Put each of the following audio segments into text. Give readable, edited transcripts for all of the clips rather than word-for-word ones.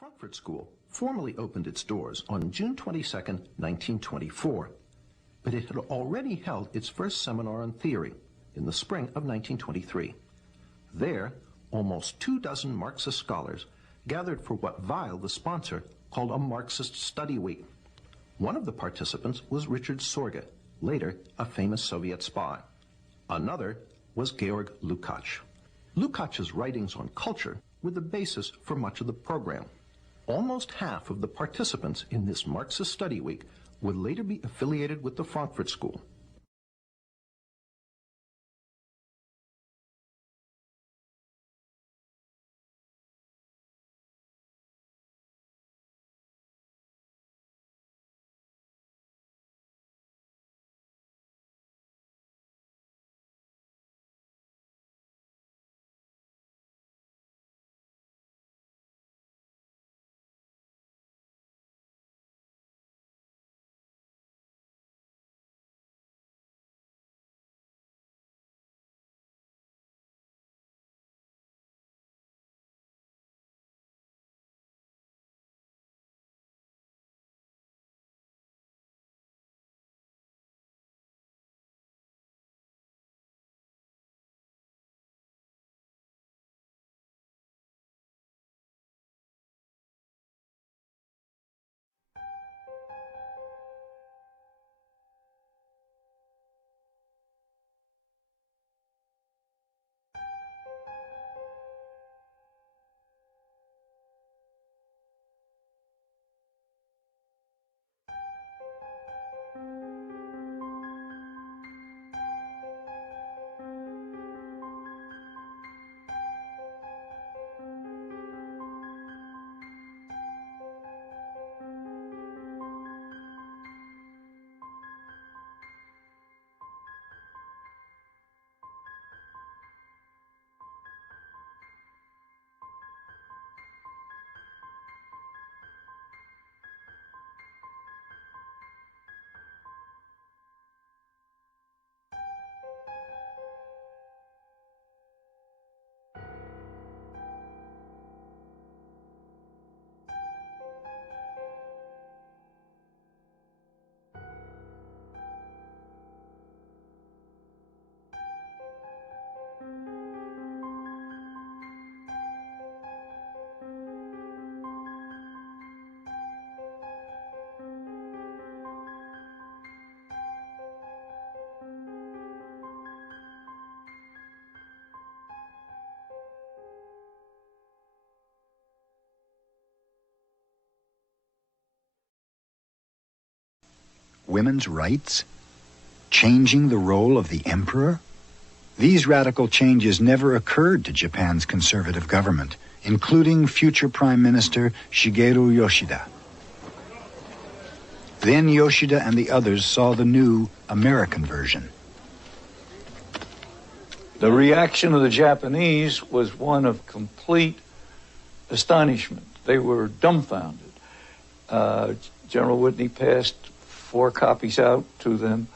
Frankfurt School formally opened its doors on June 22, 1924, but it had already held its first seminar on theory in the spring of 1923. There, almost 24 Marxist scholars gathered for what Weil, the sponsor, called a Marxist study week. One of the participants was Richard Sorge, later a famous Soviet spy. Another was Georg Lukács. Lukács's writings on culture were the basis for much of the program. Almost half of the participants in this Marxist study week would later be affiliated with the Frankfurt School. Women's rights? Changing the role of the emperor? These radical changes never occurred to Japan's conservative government, including future Prime Minister Shigeru Yoshida. Then Yoshida and the others saw the new American version. The reaction of the Japanese was one of complete astonishment. They were dumbfounded. General Whitney passed 4 copies out to them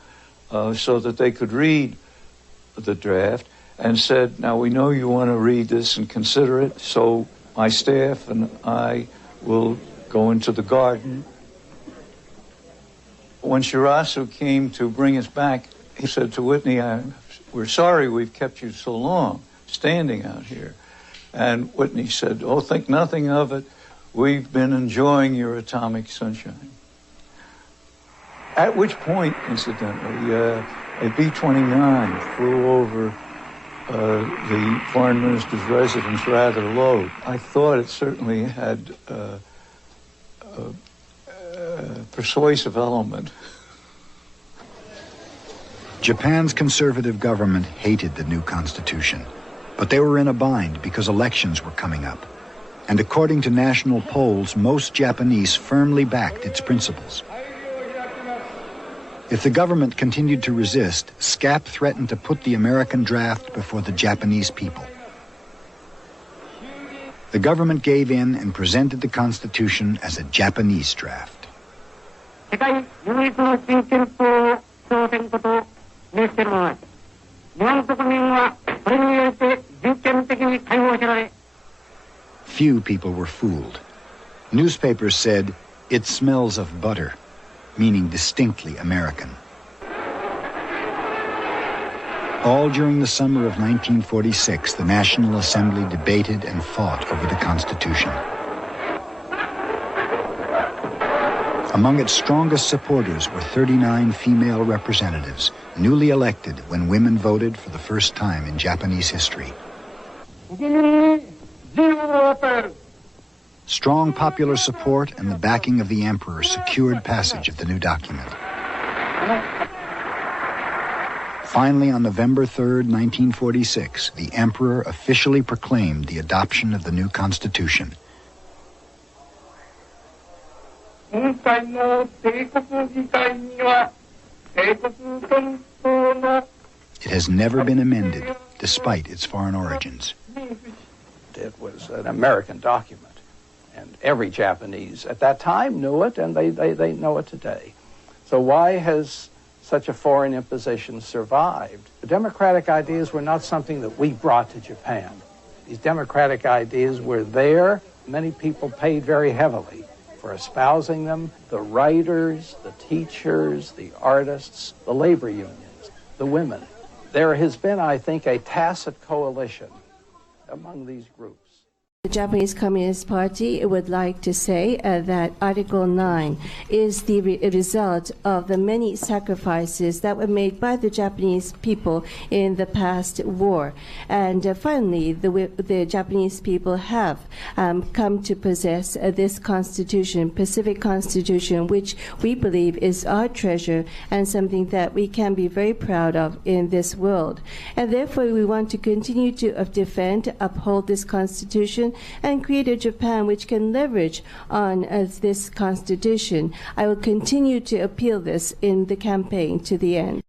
so that they could read the draft and said, now we know you want to read this and consider it, so my staff and I will go into the garden. When Shirasu came to bring us back, he said to Whitney, we're sorry we've kept you so long standing out here. And Whitney said, oh, think nothing of it. We've been enjoying your atomic sunshine. At which point, incidentally, a B-29 flew over the foreign minister's residence rather low. I thought it certainly had a persuasive element. Japan's conservative government hated the new constitution, but they were in a bind because elections were coming up. And according to national polls, most Japanese firmly backed its principles. If the government continued to resist, SCAP threatened to put the American draft before the Japanese people. The government gave in and presented the Constitution as a Japanese draft. Few people were fooled. Newspapers said, "It smells of butter," meaning distinctly American. All during the summer of 1946, the National Assembly debated and fought over the Constitution. Among its strongest supporters were 39 female representatives, newly elected when women voted for the first time in Japanese history. Strong popular support and the backing of the emperor secured passage of the new document. Finally, on November 3, 1946, the emperor officially proclaimed the adoption of the new constitution. It has never been amended, despite its foreign origins. It was an American document, and every Japanese at that time knew it, and they know it today. So why has such a foreign imposition survived? The democratic ideas were not something that we brought to Japan. These democratic ideas were there. Many people paid very heavily for espousing them. The writers, the teachers, the artists, the labor unions, the women. There has been, I think, a tacit coalition among these groups. The Japanese Communist Party would like to say that Article 9 is the result of the many sacrifices that were made by the Japanese people in the past war. And finally, the Japanese people have come to possess this Constitution, Pacific Constitution, which we believe is our treasure and something that we can be very proud of in this world. And therefore, we want to continue to defend, uphold this Constitution, and create a Japan which can leverage on this Constitution. I will continue to appeal this in the campaign to the end.